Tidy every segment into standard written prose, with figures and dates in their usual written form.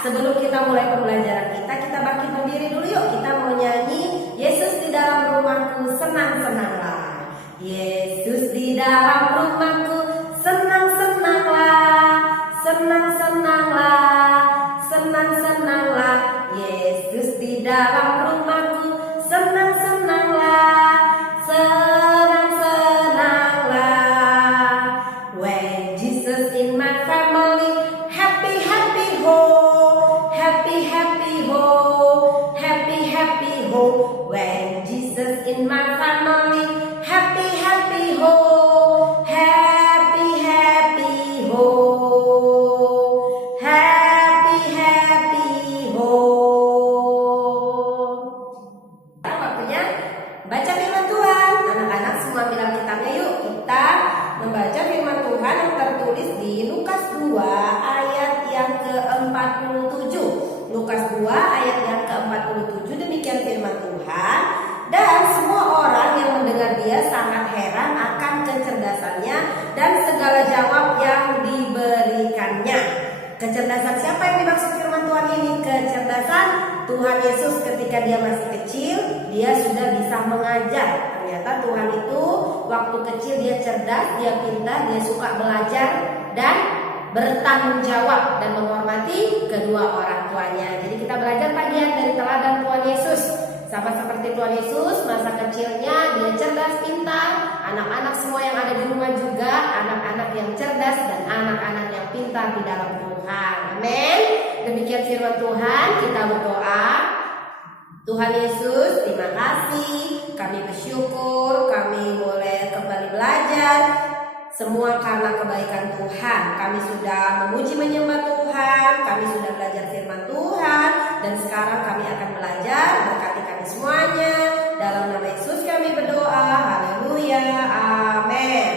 Sebelum kita mulai pembelajaran kita bangkit berdiri dulu yuk. Kita mau nyanyi Yesus di dalam rumahku senang-senanglah. Yesus di dalam rumahku senang-senanglah. Senang-senanglah. Senang-senanglah. Yesus di dalam rumahku senang-senanglah. Senang-senanglah. When Jesus in my family, happy happy ho. Happy happy ho. Happy happy ho. When Jesus in my family, happy happy ho. Happy happy ho. Happy happy ho. Waktunya baca firman Tuhan. Anak-anak semua bilang kitabnya yuk. Kita membaca firman Tuhan yang tertulis di Lukas 2 ayat yang ke-47. Lukas 2 ayat yang ke-47, demikian firman Tuhan. Dan semua orang yang mendengar dia sangat heran akan kecerdasannya dan segala jawab yang diberikannya. Kecerdasan siapa yang dimaksud firman Tuhan ini? Kecerdasan Tuhan Yesus ketika dia masih kecil, dia sudah bisa mengajar. Ternyata Tuhan itu waktu kecil dia cerdas, dia pintar, dia suka belajar dan bertanggung jawab dan menghormati kedua orang tuanya. Jadi kita belajar bagian dari teladan Tuhan Yesus. Sama seperti Tuhan Yesus, masa kecilnya dia cerdas, pintar. Anak-anak semua yang ada di rumah juga anak-anak yang cerdas dan anak-anak yang pintar di dalam Tuhan. Amin. Demikian firman Tuhan, kita berdoa. Tuhan Yesus, terima kasih. Kami bersyukur, kami boleh kembali belajar. Semua karena kebaikan Tuhan. Kami sudah memuji menyembah Tuhan, kami sudah belajar firman Tuhan, dan sekarang kami akan belajar. Berkati kami semuanya. Dalam nama Yesus kami berdoa. Haleluya. Amin.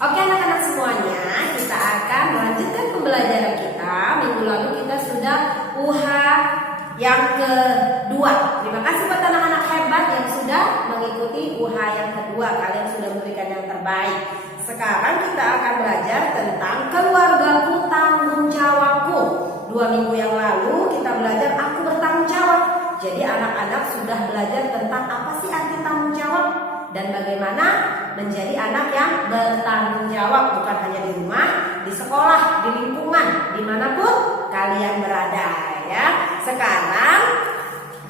Oke anak-anak semuanya, kita akan melanjutkan pembelajaran kita. Minggu lalu kita sudah UH yang kedua. Terima kasih buat anak-anak hebat yang sudah mengikuti UH yang kedua. Kalian sudah memberikan yang terbaik. Sekarang kita akan belajar tentang keluargaku, tanggung jawabku. 2 minggu yang lalu kita belajar aku bertanggung jawab. Jadi anak-anak sudah belajar tentang apa sih arti tanggung jawab dan bagaimana menjadi anak yang bertanggung jawab, bukan hanya di rumah, di sekolah, di lingkungan, dimanapun kalian berada ya. Sekarang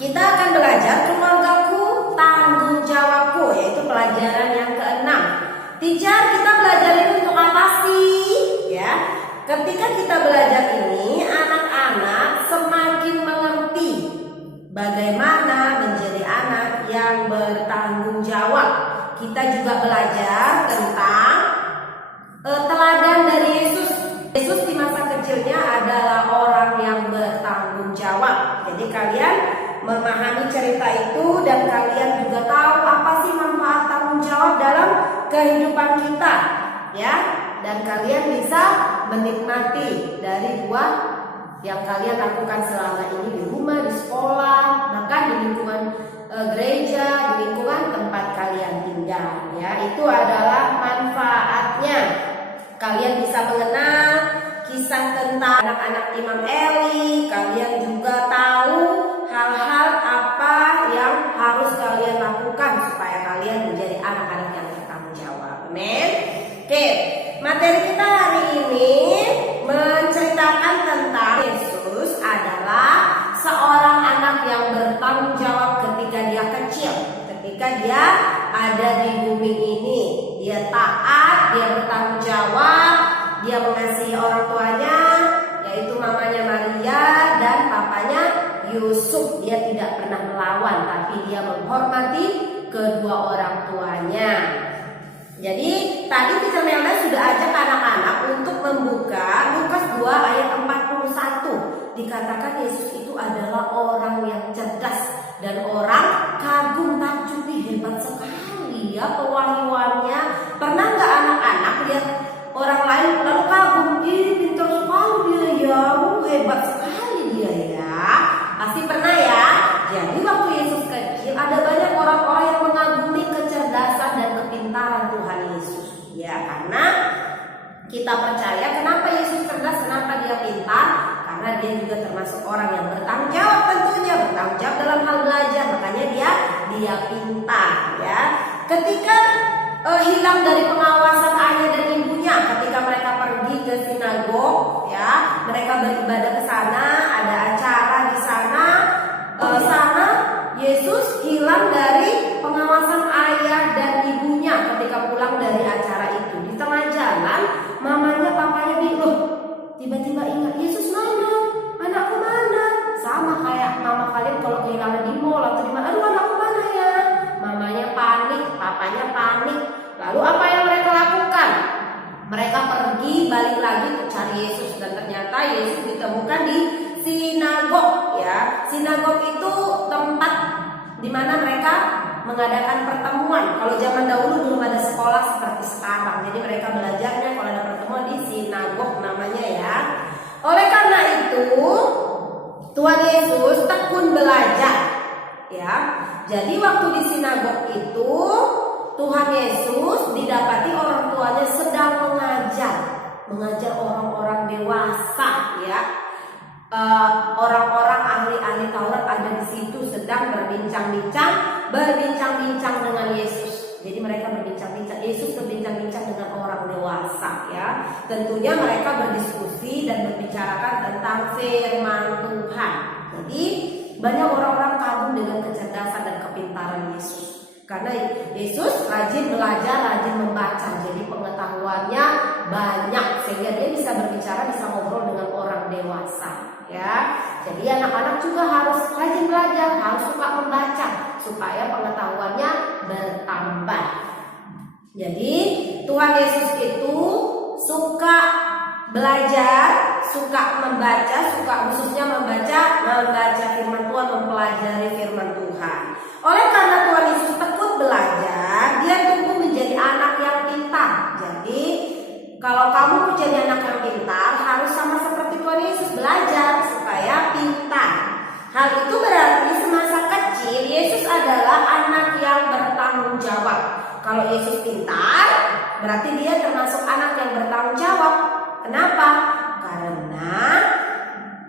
kita akan belajar keluargaku, tanggung jawabku, yaitu pelajaran yang ke-6. Teacher, kita belajar ini untuk apa sih? Ya, ketika kita belajar ini, anak-anak semakin mengerti bagaimana menjadi anak yang bertanggung jawab. Kita juga belajar tentang teladan dari Yesus. Yesus di masa kecilnya adalah orang yang bertanggung jawab. Jadi kalian memahami cerita itu dan kalian juga tahu apa sih manfaat tanggung jawab dalam kehidupan kita, ya. Dan kalian bisa menikmati dari buah yang kalian lakukan selama ini di rumah, di sekolah, bahkan di lingkungan gereja, di lingkungan tempat kalian tinggal, ya. Itu adalah manfaatnya. Kalian bisa mengenal kisah tentang anak-anak Imam Eli. Kalian juga tahu hal-hal apa yang harus kalian lakukan supaya kalian menjadi anak-anak yang bertanggung jawab. Amin. Oke, materi kita hari ini menceritakan tentang Yesus adalah seorang anak yang bertanggung jawab ketika dia kecil, ketika dia ada di bumi ini. Dia taat, dia bertanggung jawab, dia mengasihi orang tuanya, yaitu mamanya Maria dan papanya Yusuf. Dia tidak pernah melawan, tapi dia menghormati kedua orang tuanya. Jadi tadi Teacher Melda sudah ajak anak-anak untuk membuka Lukas 2 ayat 41. Dikatakan Yesus itu adalah orang yang cerdas dan orang kagum takjub. Hebat sekali ya pewahyuannya. Pernah nggak anak-anak lihat orang lain lalu kagum, ih pintar sekali dia ya, hebat sekali dia ya. Pasti pernah ya. Jadi waktu Yesus kecil ada banyak orang-orang yang mengagumi kecerdasan dan kepintaran Tuhan Yesus. Ya, karena kita percaya kenapa Yesus cerdas, kenapa dia pintar? Karena dia dia juga termasuk orang yang bertanggung jawab, tentunya bertanggung jawab dalam hal belajar, makanya dia pintar ya. Ketika hilang dari pengawasan ayah dan ibunya, ketika mereka pergi ke sinagog ya, mereka beribadah ke sana, ada acara di sana, Yesus hilang dari pengawasan ayah dan ibunya ketika pulang dari acara itu. Di tengah jalan, mamanya papanya bingung, tiba-tiba ingat, Yesus mana? Anakku mana? Sama kayak mama kalian kalau kehilangan di mall atau di mana, aduh anakku mana ya? Mamanya panik, papanya panik. Lalu apa yang mereka lakukan? Mereka pergi balik lagi untuk cari Yesus, dan ternyata Yesus ditemukan di sinagog ya. Sinagog itu tempat di mana mereka mengadakan pertemuan. Kalau zaman dahulu belum ada sekolah seperti sekarang, jadi mereka belajarnya kalau ada pertemuan di sinagog namanya ya. Oleh karena itu Tuhan Yesus tekun belajar ya. Jadi waktu di sinagog itu Tuhan Yesus didapati orang tuanya sedang mengajar orang-orang dewasa ya. Orang-orang ahli-ahli Taurat ada di situ sedang berbincang-bincang dengan Yesus. Jadi mereka berbincang-bincang, Yesus berbincang-bincang dengan orang dewasa ya. Tentunya mereka berdiskusi dan membicarakan tentang firman Tuhan. Jadi banyak orang-orang kagum dengan kecerdasan dan kepintaran Yesus. Karena Yesus rajin belajar, rajin membaca, jadi pengetahuannya banyak sehingga dia bisa berbicara, bisa ngobrol dengan orang dewasa ya. Jadi anak-anak juga harus rajin belajar, harus suka membaca supaya pengetahuannya bertambah. Jadi Tuhan Yesus itu suka belajar, suka membaca, khususnya membaca firman Tuhan, mempelajari firman Tuhan. Oleh karena Tuhan Yesus tekun belajar, dia tumbuh menjadi anak yang pintar. Jadi kalau kamu mau jadi anak yang pintar, harus sama seperti Tuhan Yesus, belajar supaya pintar. Hal itu berarti semasa kecil Yesus adalah anak yang bertanggung jawab. Kalau Yesus pintar, berarti dia termasuk anak yang bertanggung jawab. Kenapa? Karena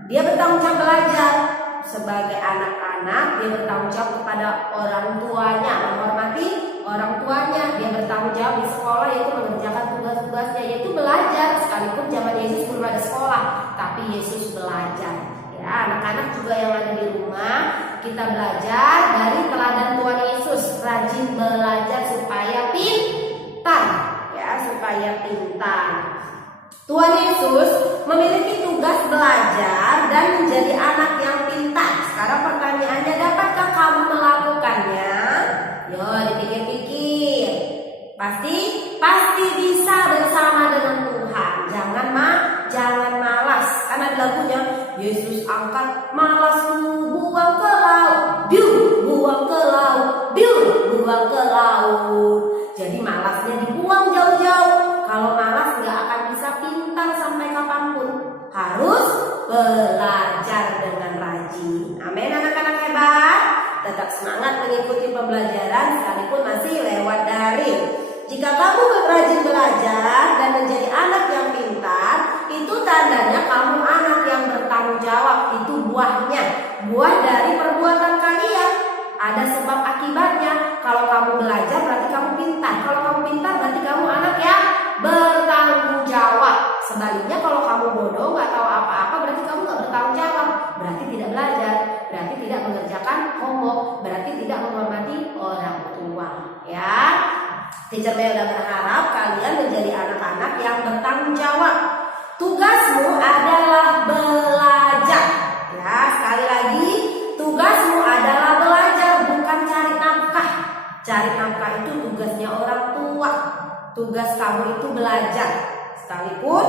dia bertanggung jawab belajar. Sebagai anak-anak, dia bertanggung jawab kepada orang tuanya, menghormati orang tuanya. Dia bertanggung jawab di sekolah, yaitu mengerjakan tugas-tugasnya, yaitu belajar. Sekalipun zaman Yesus belum ada sekolah, tapi Yesus belajar. Ya, anak-anak juga yang ada di rumah, kita belajar dari teladan Tuhan Yesus, rajin belajar supaya pintar, ya, supaya pintar. Tuhan Yesus memiliki tugas belajar dan menjadi anak yang pintar. Sekarang pertanyaannya, dapatkah kamu melakukannya? Yo, dipikir-pikir. Pasti bisa bersama dengan Tuhan. Jangan malas. Kan ada lagunya, Yesus angkat malasmu, buang ke laut, buang ke laut, buang ke laut. Jadi malasnya dibuang jauh-jauh. Kalau malas nggak akan bisa pintar sampai kapanpun. Harus belajar dengan rajin. Amin, anak-anak hebat. Tetap semangat mengikuti pembelajaran sekalipun masih lewat daring. Jika kamu rajin belajar dan menjadi anak yang pintar, itu tandanya kamu anak yang bertanggung jawab. Itu buahnya, buah dari perbuatan kalian. Ada sebab akibatnya. Kalau kamu belajar berarti kamu pintar. Kalau kamu pintar berarti kamu anak yang bertanggung jawab. Sebaliknya kalau kamu bodoh, nggak tahu apa-apa, berarti kamu nggak bertanggung jawab. Berarti tidak belajar, berarti tidak mengerjakan homework, berarti tidak menghormati orang tua. Ya, Teacher Melda berharap kalian menjadi anak-anak yang bertanggung jawab. Tugasmu adalah belajar. Ya, sekali lagi, tugasmu adalah belajar, bukan cari nafkah. Cari nafkah itu tugasnya orang tua. Tugas kamu itu belajar. Sekalipun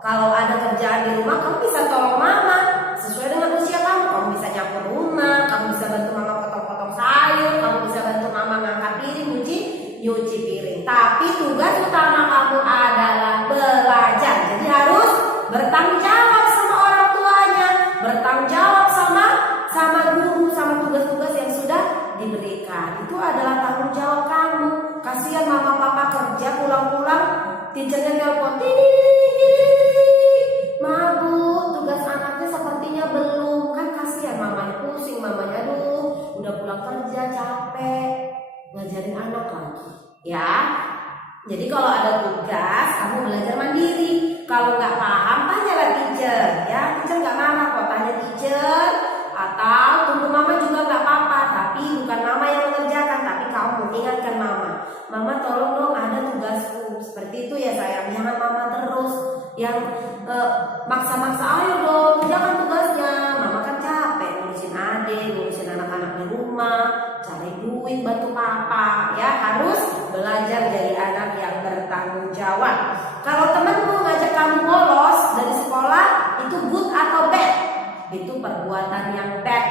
kalau ada kerjaan di rumah, kamu bisa tolong mama sesuai dengan usia kamu. Kamu bisa nyapu rumah, kamu bisa bantu mama potong-potong sayur, kamu bisa bantu mama ngangkat piring, nyuci piring. Tapi tugas utama kamu adalah belajar. Jadi harus bertanggung jawab sama orang tuanya, bertanggung jawab sama guru, sama tugas-tugas yang sudah diberikan. Itu adalah tanggung jawab kamu. Kasihan mama papa kerja pulang-pulang, teachernya telepon, "Ma Bu, tugas anaknya seperti pulang kerja capek ngajarin anak lagi, ya. Jadi kalau ada tugas kamu belajar mandiri. Kalau nggak paham tanyalah teacher, ya. Teacher nggak marah kok, tanya teacher. Atau tunggu mama juga nggak apa-apa, tapi bukan mama yang mengerjakan, tapi kamu ingatkan mama. Mama tolong dong ada tugasku. Seperti itu ya sayang. Jangan mama terus yang maksa-maksa, ayo dong kerjakan tugasnya. Mama kan capek ngurusin adik, ngurusin anak-anak di rumah, cari duit bantu papa, ya. Harus belajar jadi anak yang bertanggung jawab. Kalau temanmu ngajak kamu bolos dari sekolah, itu good atau bad? Itu perbuatan yang bad,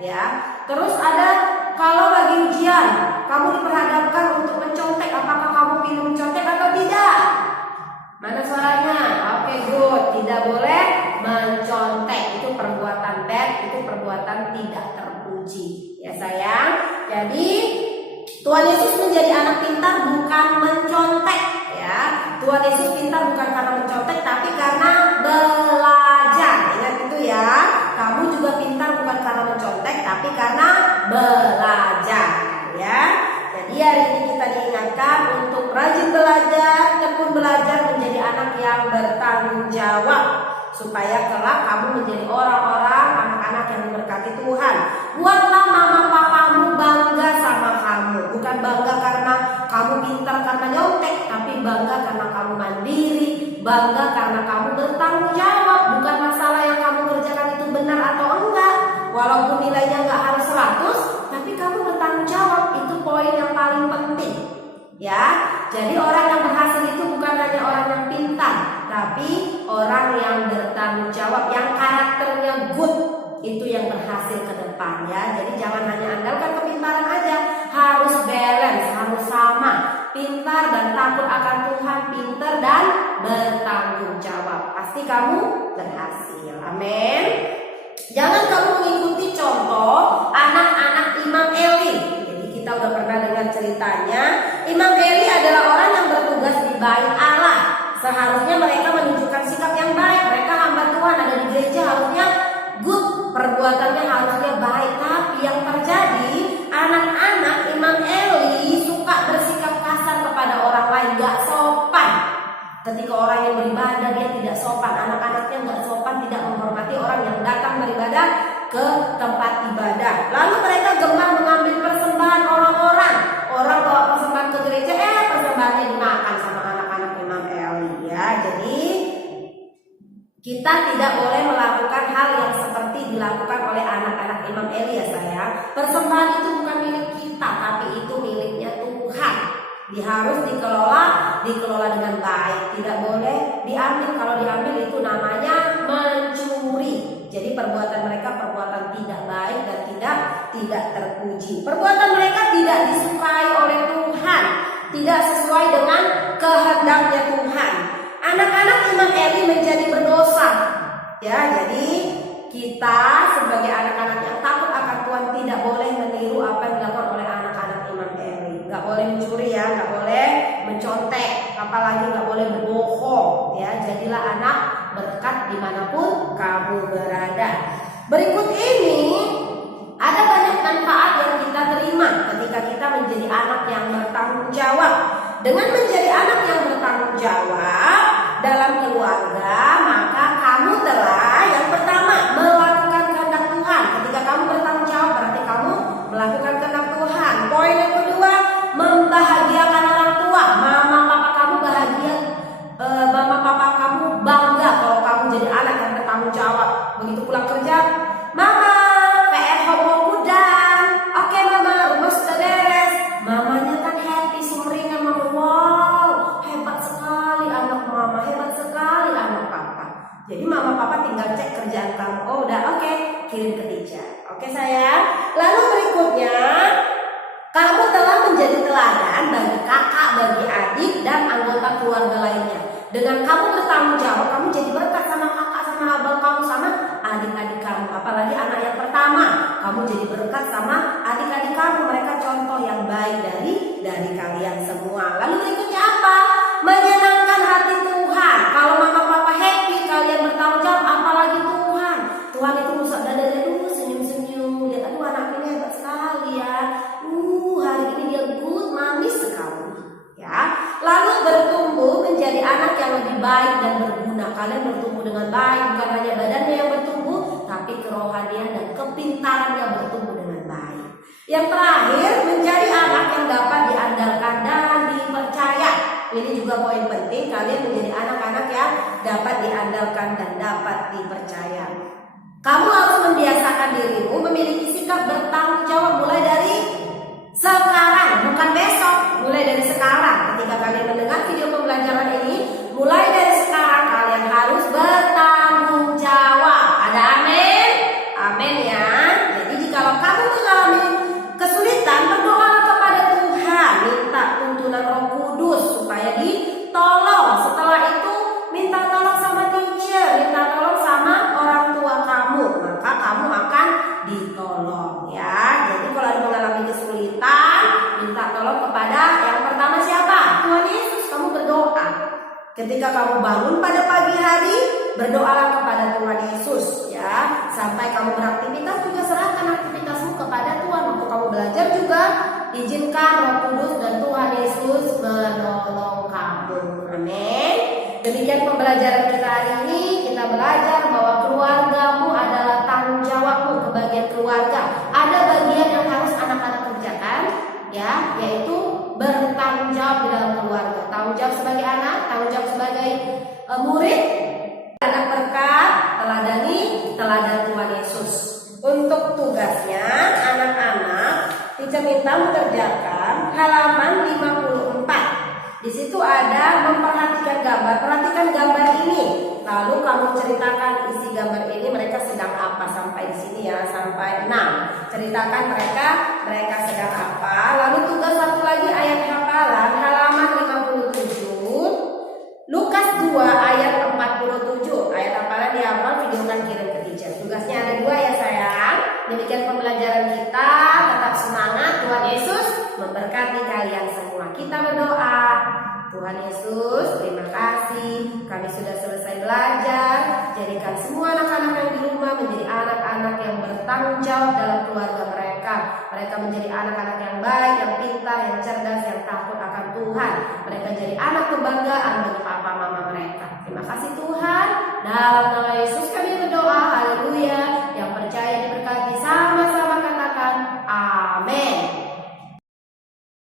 ya. Terus ada kalau lagi ujian kamu diperhadapkan untuk mencontek, apakah kamu pilih mencontek atau tidak? Mana suaranya? Oke, good. Tidak boleh mencontek. Itu perbuatan bad, itu perbuatan tidak terpuji, ya sayang. Jadi Tuhan Yesus menjadi anak pintar bukan mencontek, ya. Tuhan Yesus pintar bukan karena mencontek, tapi karena belajar. Ingat itu ya. Kamu juga pintar bukan karena mencontek, tapi karena belajar, ya. Jadi hari ini kita diingatkan untuk rajin belajar, tekun belajar, menjadi anak yang bertanggung jawab, supaya kelak kamu menjadi orang-orang, anak-anak yang diberkati Tuhan. Buatlah mama papamu bangga sama kamu, bukan bangga karena kamu pintar karena nyontek, tapi bangga karena kamu mandiri, bangga karena kamu bertanggung jawab. Bukan masalah yang kamu kerjakan itu benar atau enggak, walaupun nilainya enggak harus 100, tapi kamu bertanggung jawab. Itu poin yang paling penting, ya. Jadi orang yang berhasil itu bukan hanya orang yang pintar, tapi orang yang bertanggung jawab, yang karakternya good, itu yang berhasil ke depan, ya. Jadi jangan hanya andalkan kepintaran aja, harus balance, harus sama, pintar dan takut akan Tuhan, pintar dan bertanggung jawab. Pasti kamu berhasil. Amin. Jangan kamu mengikuti contoh anak-anak Imam Eli. Jadi kita udah pernah dengar ceritanya. Imam Eli adalah orang yang bertugas di bait Allah. Seharusnya mereka menunjukkan sikap yang baik. Mereka hamba Tuhan, ada di gereja, harusnya good, perbuatannya harusnya baik. Tapi yang terjadi, anak-anak Imam Eli suka bersikap kasar kepada orang lain, gak sopan. Ketika orang yang beribadah dia tidak sopan, anak-anaknya gak sopan, tidak menghormati orang yang datang beribadah ke tempat ibadah. Lalu mereka gemar mengambil persembahan orang-orang. Orang bawa persembahan ke gereja, persembahannya dimakan sama anak-anak Imam Eli, ya. Jadi kita tidak boleh melakukan hal yang seperti dilakukan oleh anak-anak Imam Eli, ya sayang. Persembahan itu bukan milik kita, tapi itu miliknya Tuhan. Dia harus dikelola dengan baik. Tidak boleh diambil. Kalau diambil itu namanya mencuri. Jadi perbuatan mereka perbuatan tidak baik dan tidak terpuji. Perbuatan mereka tidak disukai oleh Tuhan, tidak sesuai dengan kehendaknya Tuhan. Anak-anak Imam Eli menjadi berdosa, ya. Jadi kita sebagai anak-anak yang takut akan Tuhan tidak boleh meniru apa yang dilakukan oleh anak-anak Imam Eli. Gak boleh mencuri, ya, gak boleh mencontek, apalagi gak boleh berbohong, ya. Jadilah anak berkat dimanapun kamu berada. Berikut ini ada banyak manfaat yang kita terima ketika kita menjadi anak yang bertanggung jawab. Dengan menjadi anak yang bertanggung jawab dalam keluarga, maka kamu telah yang pertama melakukan kehendak Tuhan. Ketika kamu bertanggung jawab, berarti kamu melakukan kehendak Tuhan. Poin yang kedua, membahagiakan orang tua. Mama papa kamu bahagia, mama papa kamu bangga kalau kamu jadi anak yang bertanggung jawab. Begitu pulang kerja, mama PR homework udah, oke mama, rumah sudah beres. Mamanya kan happy, sumringah, mama, wow, hebat sekali anak mama, hebat sekali anak papa. Jadi mama papa tinggal cek kerjaan kamu, oh udah oke, kirim ke teacher. Oke sayang. Lalu berikutnya, kamu telah menjadi teladan bagi kakak, bagi adik, dan anggota keluarga lainnya. Dengan kamu bertanggung jawab, kamu jadi berkat sama kakak, sama abang kamu, sama adik-adik kamu. Apalagi anak yang pertama, kamu jadi berkat sama adik-adik kamu. Mereka contoh yang baik dari kalian semua. Lalu berikutnya apa? Menyenangkan hati Tuhan. Kalau mama papa happy, kalian bertanggung jawab, apalagi Tuhan. Tuhan itu musik dada dulu, senyum-senyum. Lihat, aduh anak ini hebat sekali ya. Yang terakhir, menjadi anak yang dapat diandalkan dan dipercaya. Ini juga poin penting, kalian menjadi anak-anak yang dapat diandalkan dan dapat dipercaya. Kamu harus membiasakan dirimu memiliki sikap bertanggung jawab mulai dari sekarang, bukan besok. Mulai dari sekarang, ketika kalian mendengar video pembelajaran ini, mulai dari sekarang kalian harus bertanggung jawab. Ada amin? Amin ya. Jadi jikalau kamu mengalami kesulitan, berdoalah kepada Tuhan, minta tuntunan Roh Kudus supaya ditolong. Setelah itu minta tolong sama teacher, minta tolong sama orang tua kamu, maka kamu akan ditolong ya. Jadi kalau ada mengalami kesulitan, minta tolong kepada yang pertama siapa? Tuhan Yesus. Kamu berdoa. Ketika kamu bangun pada pagi hari, berdoalah kepada Tuhan Yesus ya. Sampai kamu beraktivitas juga serahkan aktivitasmu kepada Tuhan. Waktu kamu belajar juga izinkan Roh Kudus dan Tuhan Yesus menolong kamu. Amin. Demikian pembelajaran kita hari ini. Kita belajar bahwa keluargamu adalah tanggung jawabmu. Kebagian keluarga ada bagian yang harus anak-anak kerjakan ya, yaitu bertanggung jawab di dalam keluarga. Tanggung jawab sebagai anak, tanggung jawab sebagai murid. Anak berkat, teladani teladan Tuhan Yesus. Untuk tugasnya anak-anak, teacher minta mengerjakan halaman 54. Di situ ada memperhatikan gambar. Perhatikan gambar ini. Lalu kamu ceritakan isi gambar ini, mereka sedang apa sampai di sini ya, sampai 6. Ceritakan mereka sedang apa. Lalu tugas satu lagi ayat hafalan halaman 57. Lukas 2 ayat 47. Ayat hafalan dihafal, videokan kirim ke teacher. Tugasnya ada 2 ya sayang. Demikian pembelajaran kita. Tetap semangat. Tuhan Yesus memberkati kalian semua. Kita berdoa. Tuhan Yesus, terima kasih. Kami sudah selesai belajar. Jadikan semua anak-anak yang di rumah menjadi anak-anak yang bertanggung jawab dalam keluarga mereka. Mereka menjadi anak-anak yang baik, yang pintar, yang cerdas, yang takut akan Tuhan. Mereka jadi anak kebanggaan bagi papa mama mereka. Terima kasih Tuhan. Dalam nama Yesus kami berdoa. Haleluya.